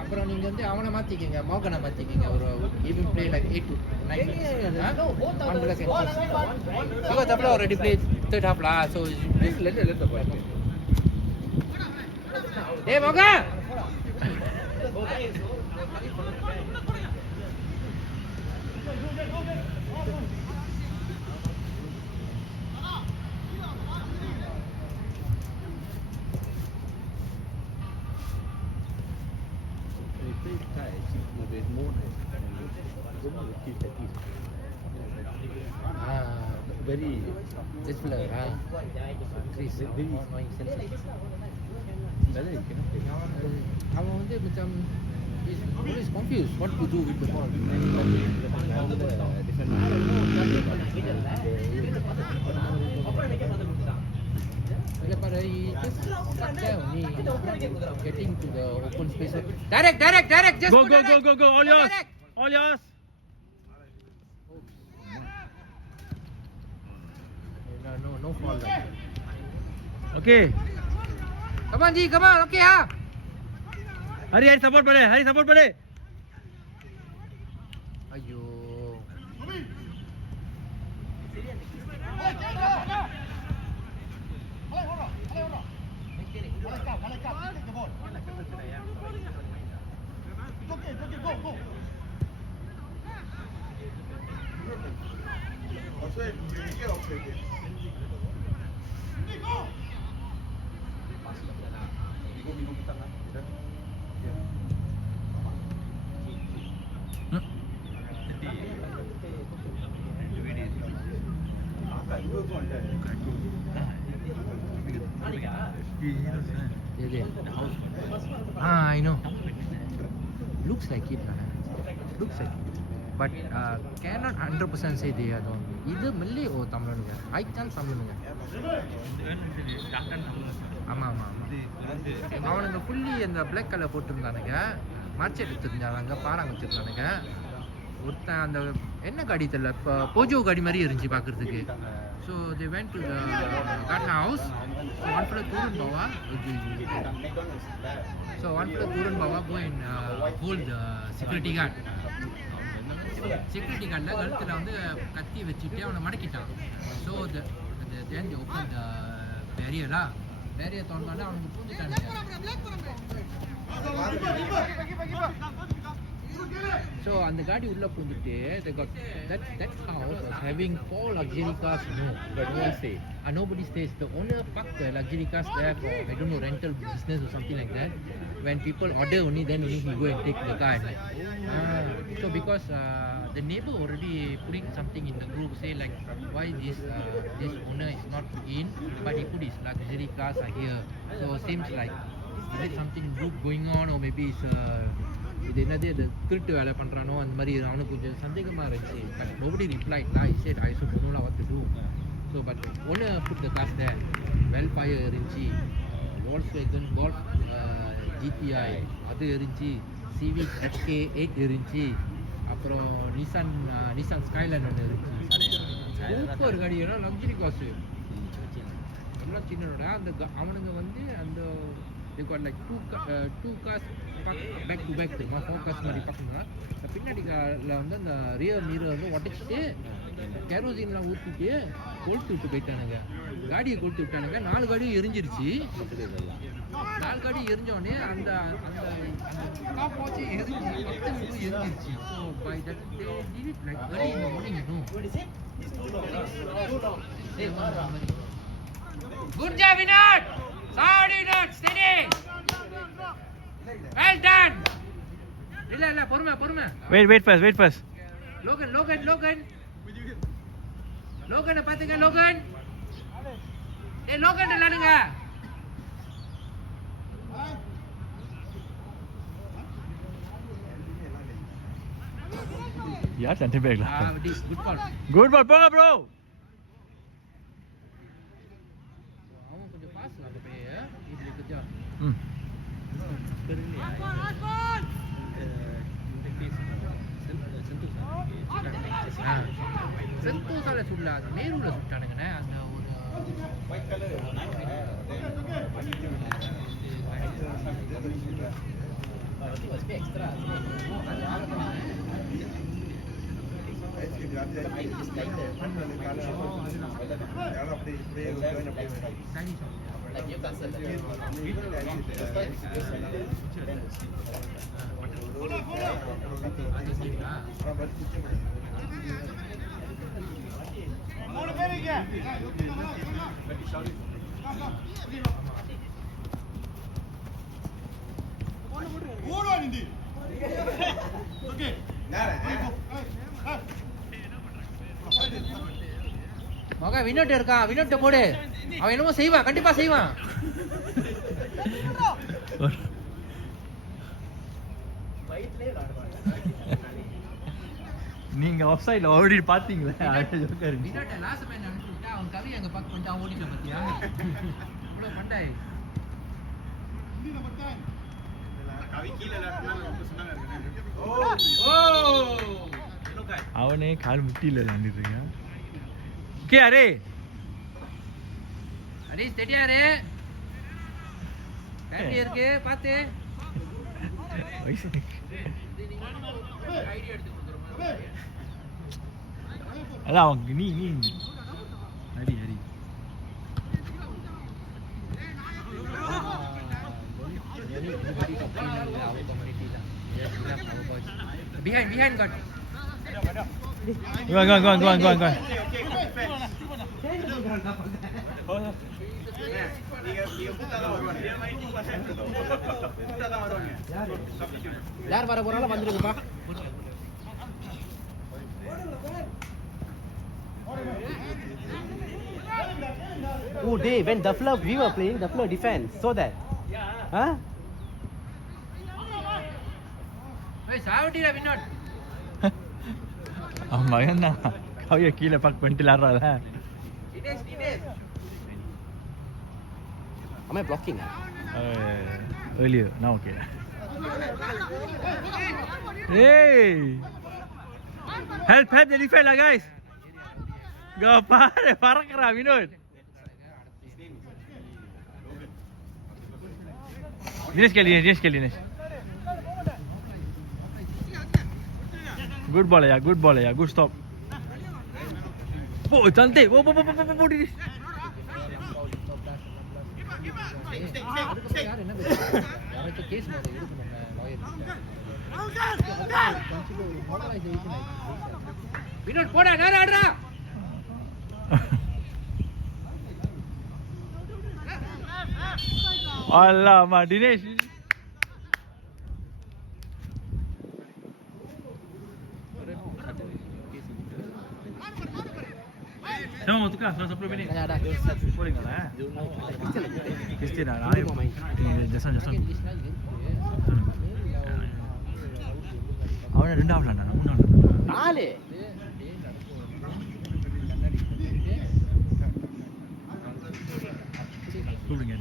அப்புறம் நீங்க வந்து அவனை மாத்திக்கங்க, மோகனை மாத்திக்கங்க. ஒரு even play like 8 to 9 minutes. One black and six. Because after already played third half lah, so just let the boy. Hey Moga! Very disciplined, Chris, very annoying sense. அவன் வந்து macam always confused what to do with the ball. Daripada he just stuck there only, getting to the open space. Direct, just go, all yours. No fault. Okay. Come on, Ji, come on. Okay, ha. Hari support pade. Ayyo. I know. Looks like it. But cannot 100% say they are the only. Either Malay or Tamil. I can't Tamil. ஆமாம் அவனுங்க fully அந்த black colour போட்டிருந்தானுங்க, மறைச்சி எடுத்துருந்தானுங்க, பாறாங்க வச்சுருந்தானுங்க. ஒருத்தன் அந்த என்ன காடி தெரியல, இப்போ போஜோ காடி மாதிரி இருந்துச்சு பார்க்குறதுக்கு. So they went to the garden house. One ஃபுல்லாக தூரன் பாவா go and hold the security guard. Security கார்டில் கழுத்தில் வந்து கத்தி வச்சுட்டு அவனை மடக்கிட்டான். So then they opened the barrier தோணுவானே அவனுக்கு பூந்துட்டானுங்க. ஸோ அந்த காடி உள்ள பூந்துட்டு that house was having 4 luxury cars. Nobody stays. The owner parked the luxury cars there for, I don't know, rental business or something like that. When people order only, then only he go and take the car. So because the neighbor already putting something in the group, say like why this owner is not in, but he put his luxury cars are here. So seems like is it something group going on, or maybe it's இது என்னது இது திருட்டு வேலை பண்ணுறானோ அந்த மாதிரி அவனுக்கு கொஞ்சம் சந்தேகமாக இருந்துச்சு. But nobody replied lah. He said I also don't know what to do. So but owner put the cars there. Wellfire இருந்துச்சு, Volkswagen Golf GTI அது இருந்துச்சு, Civic SK8 இருந்துச்சு, அப்புறம் நிசான் ஸ்கைலைன் ஒன்று இருந்துச்சு. சூப்பர் காடி, ஏன்னா லக்ஸரி காசு எல்லாம் சின்னோட. அந்த அவனுங்க வந்து அந்த they got like two cars back to back, 4 cars மாதிரி பார்க்கணும்னா பின்னாடி காரில் வந்து அந்த ரியர் மீரர் வந்து உடச்சிட்டு கேரோசின்லாம் ஊற்றிட்டு கொளுத்து விட்டு போயிட்டானுங்க. காடியை கொளுத்து விட்டானுங்க. 4 காடியும் எரிஞ்சிருச்சு. 4 காடி எரிஞ்சோடனே அந்த டாப் வாட்ச் எரிஞ்சிருச்சு. So by that they did it like early in the morning, you know. Good job, Vinod! Sorry, not steady. Well done. இல்ல பொறுமை. Wait first. லோகன் பாத்துங்க. லோகன் விளையாடுங்க. யார் சென்டர் பேக்ல? குட் பால் போங்க bro. அவன் கொஞ்சம் பாஸ் அந்த பையன் இதுல கொஞ்சம் செந்தோசால சுடல, நேருல சுட்டானுங்கண்ணே. அந்த ஒரு மகா வினோட் இருக்கான், வினோட்ட போடு. அவன் என்னமோ செய்வான், கண்டிப்பா செய்வான். நீங்க ஆஃப் சைடுல ஓடி பாத்தீங்களா? வினோட்ட லாஸ்ட் மேட்ச் அனுப்பி விட்டா அவன் கவி அங்க பக் பண்ணிட்டு அவன் ஓடிட்டான் பாத்தியா? இவ்வளவு மண்டாய். அவனே கால் முட்டியில விளையாண்டுட்டு இருக்கான். ஓகே அரே அரே ஸ்டெடியாரு. பேட்டி இருக்கு பாத்து. அதான் அவங்க நீ Hari Hari behind got. Go on. யார் வர போறாலும் வந்துருங்கப்பா. Oh, they when Duffler we were playing Duffler defense, so that, huh? Hey, சாவடிடா Vinod. அவன் மகன் தான் கவியை கீழே பக் பண்ணிட்டு விளாடுறாள். Dinesh Am I blocking? earlier now okay. Hey, help the defender guys. Go பறக்குறா Vinod. Dinesh के लिए good ball है यार good stop. वो चलते वो दिनेश. யார் என்ன பேசுறாங்க? யாரோ கேஸ் மாதிரி இருக்கு நம்ம லாயர். வினோட் போடா நேரா ஆடுறா. Allama Dinesh. Sama tukar 10 minit. Ada. போறீங்களா? கிறிஸ்டியனா? ஜசன். அவன ரெண்டாவது ஆனா மூணாவது. 4. கூப்பிடுங்க.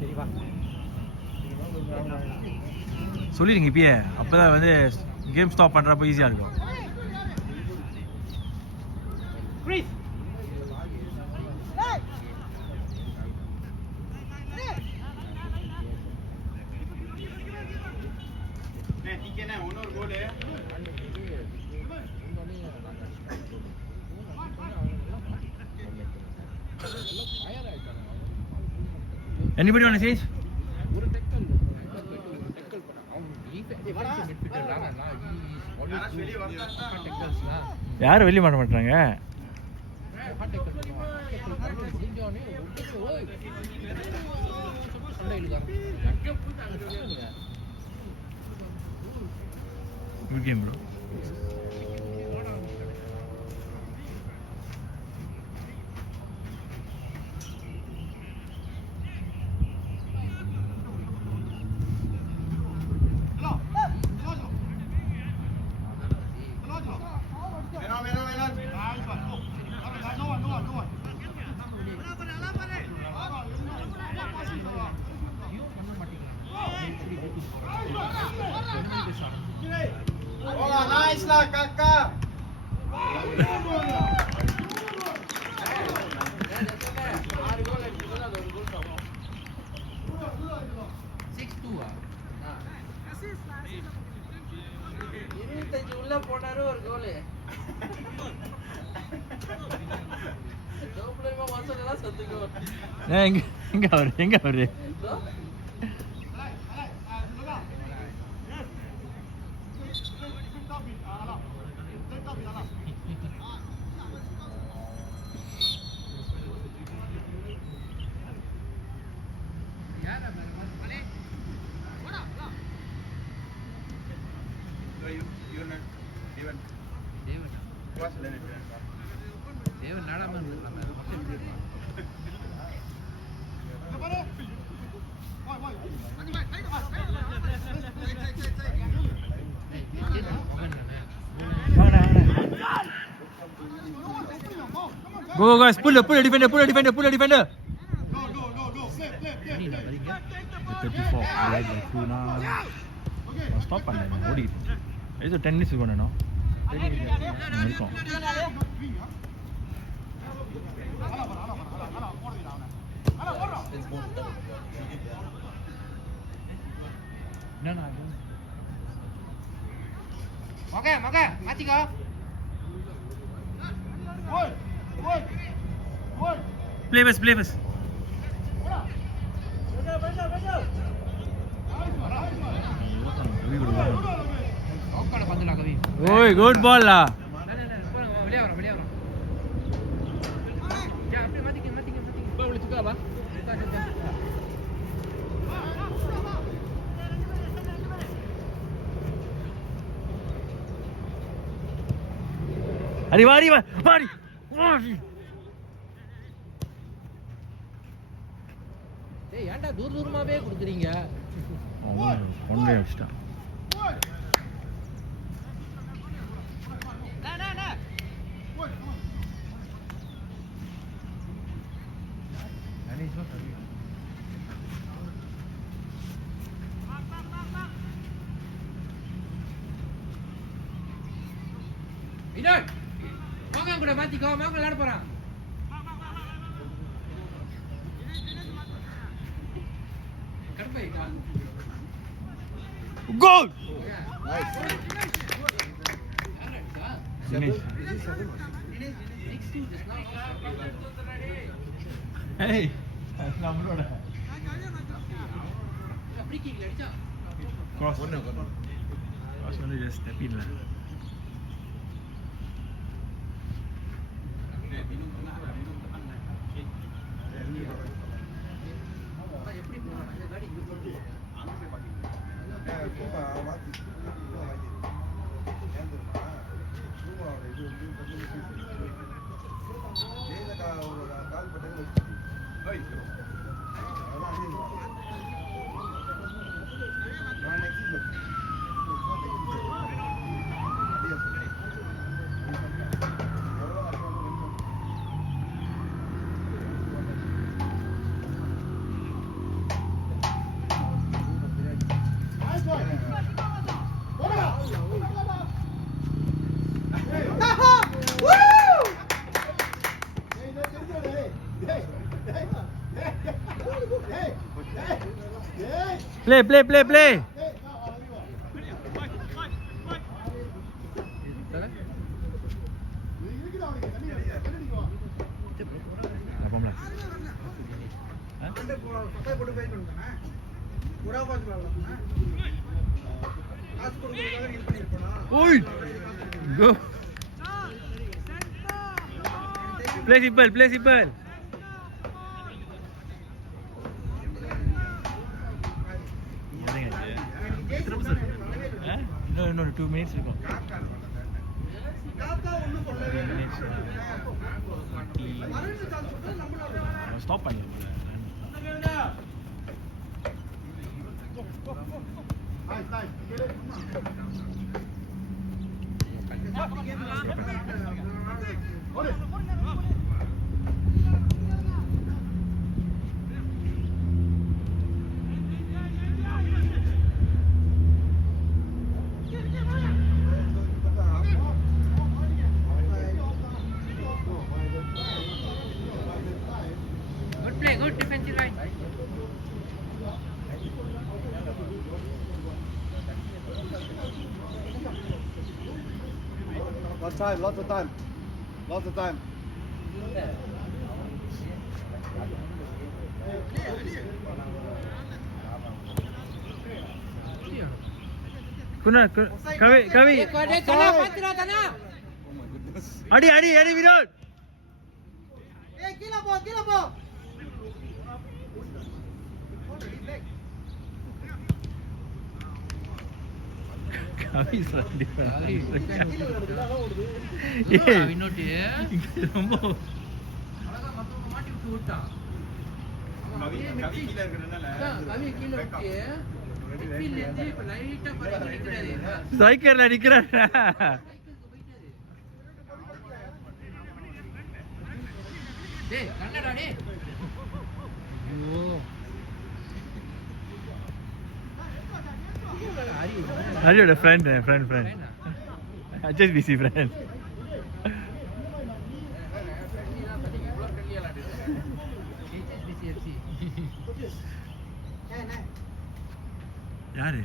சரி வா. சொல்லிடுங்க இப்பயே, அப்பதான் வந்து கேம் ஸ்டாப் பண்றப்ப ஈஸியா இருக்கும். Anybody want to change? ஒரு டெக்கல் அவன் டிஃபென்சிவ் மிட்ஃபீல்டர் தான். நான் வெளிய வரணும் டெக்கல்ஸ்னா. யாரும் வெளிய மாட்ட மாட்டாங்க. ஹாட் டெக்கல் பண்ணுவான். செஞ்சோனே ஓய் சண்டையில Good game bro. Hola, nice lah kakak. 6-2 ah. எங்க அவரு தேவன் நாடாம இருக்கலாம். Go guys, pull the defender. Go, go, go. Play, play, play. 34 stop பண்ணேன் ஓடி இது 10 மினிட்ஸ் இருக்கணும் இருக்கும் மக மாத்திக்கோ. Play best. Oi, good ball lah. வெளியே வரோம். அப்படியே மாத்திக்க. போய் சுக்கா வா. அடி வாடி. ஏய் ஏன்டா தூரமாவே குடுக்குறீங்க? ஒன்வே அடிச்சிட்டான். இன்னொரு மகன் கூட மாத்திக்கோ. மகன் விளையாட போறான். Goal! Nice. Finish. Hey, நம்மளோட cross வந்து just step in lah. Play. Oi! Go. Play simple. No, 2 minutes ago. 3 minutes. Stop பண்ணிருக்கேன். Good defensive line. Lots of time. Kunal, Kavi. Tana, Patra, Tana. Adi, Vinod. Hey, kila ball. Kavi is different. வினோட்டு ரொம்ப அழகா மத்தவங்க மாட்டி விட்டு விட்டான். கவி கீழ விட்டு மிட்ஃபீல்ட்ல இருந்து இப்ப லைட்டா பறந்து நிக்கிறாரு. ஸ்ட்ரைக்கர்ல நிக்கிறாரு. டேய் கண்ணடா டேய். ஐயோ. ஹரியோட friend. HSBC friend. யாரு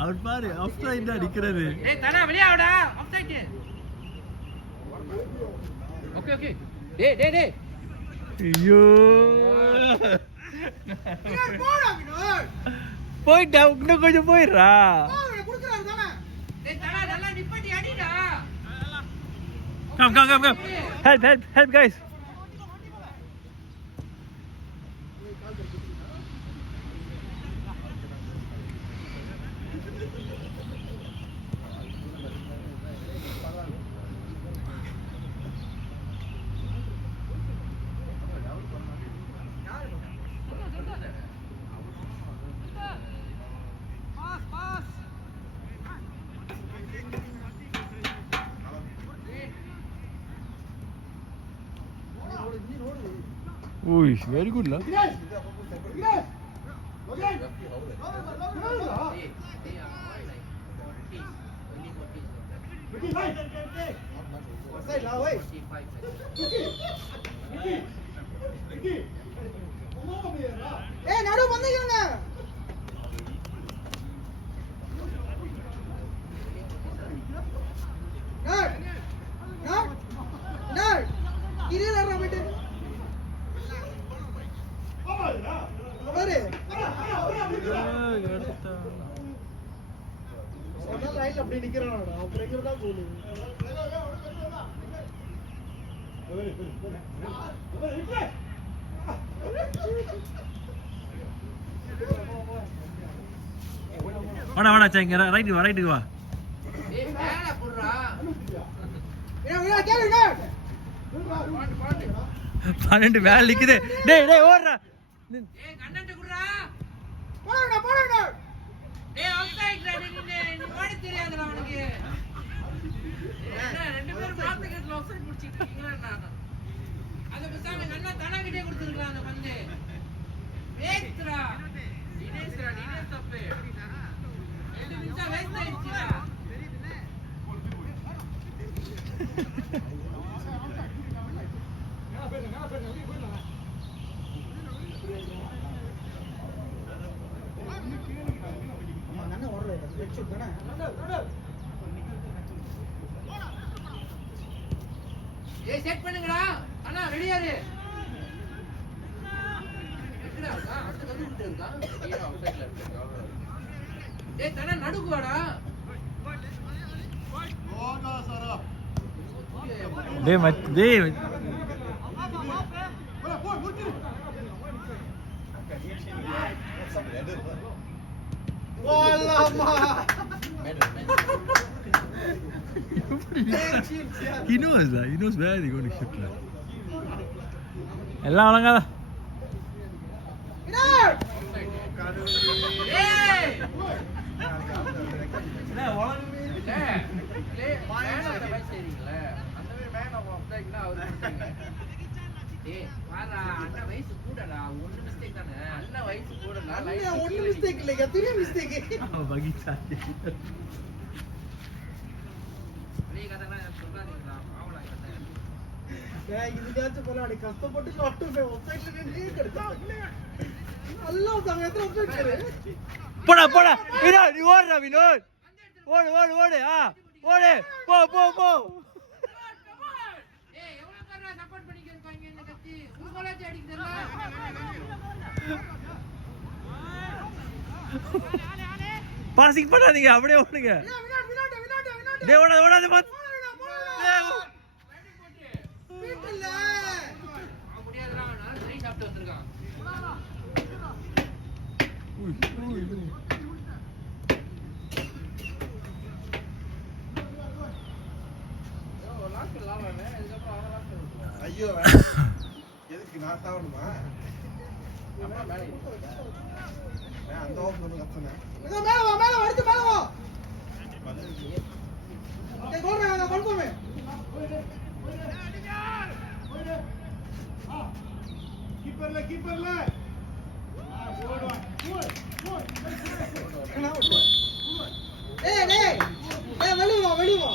அவர் பாரு ஆஃப் ரைட் தான் நிக்கிறாரு. டேய் தனா வெளிய வாடா ஆஃப் சைட். ஓகே டேய் ஐயோ போயிட்டா இன்னும் கொஞ்சம் போயிடுறா. டேய் தனா நல்லா நிப்பட்டி அடிடா. Come. Help guys. Uy, very good lah. Hey, nadu vandinga. Nerd. Kirila ramete. அப்படி நிக்கிறான் அப்புறம் எங்கடா போகுது. வாடா சங்க ரைட்டுக்கு வா. டேய் மேல போடுறா. கேளுங்க 12 மேல நிக்குது. டேய் ஓடுறா. டேய் கண்ணன்ட்ட குடுறா. போடா. டேய் ஆஃப் சைட்ல நீ ஓடி தெரியாதுடா உனக்கு. ரெண்டு பேரும் மார்க்கெட்ல ஆஃப் சைட் புடிச்சிட்டு இருக்கீங்களா நான். அத பேசாம நல்லா தனா கிட்டே கொடுத்துருக்கலாம் அந்த பந்து. வேஸ்ட்ரா. நீனே தப்பு. 2 நிமிஷம் வேஸ்ட் ஆயிடுச்சுடா. ஏய் செட் பண்ணுங்கடா. அண்ணா ரெடியா இரு. எங்கடா இருக்கா? அந்த கல்லு விட்டு இருக்கா? ஏய் ஆஃப் சைட்ல இருக்கா? டேய் தனா நடுக்கு வாடா. ஓடா சாரா. டேய் Walama. He knows that. He knows where they're going to shoot. எல்லாம் அழகாதா. இதுக்காச்சும் போல அப்படி கஷ்டப்பட்டு போடா வினோத் நீ ஓடுறா வினோத் ஓடு ஓடு ஓடு போ பாசிங் பண்ணாதீங்க, அப்படியே ஓடுங்க. டேய் ஓடாத ஓடாத பாத்து. ஐயோ எதுக்கு நான் சாவணுமா? அந்த ஓவர் வந்து கத்துனேன். மேல வா டேய் கோல் வேணா கொல்போமே. கீப்பர்ல டேய் வெளிய வா பரவாயில்ல.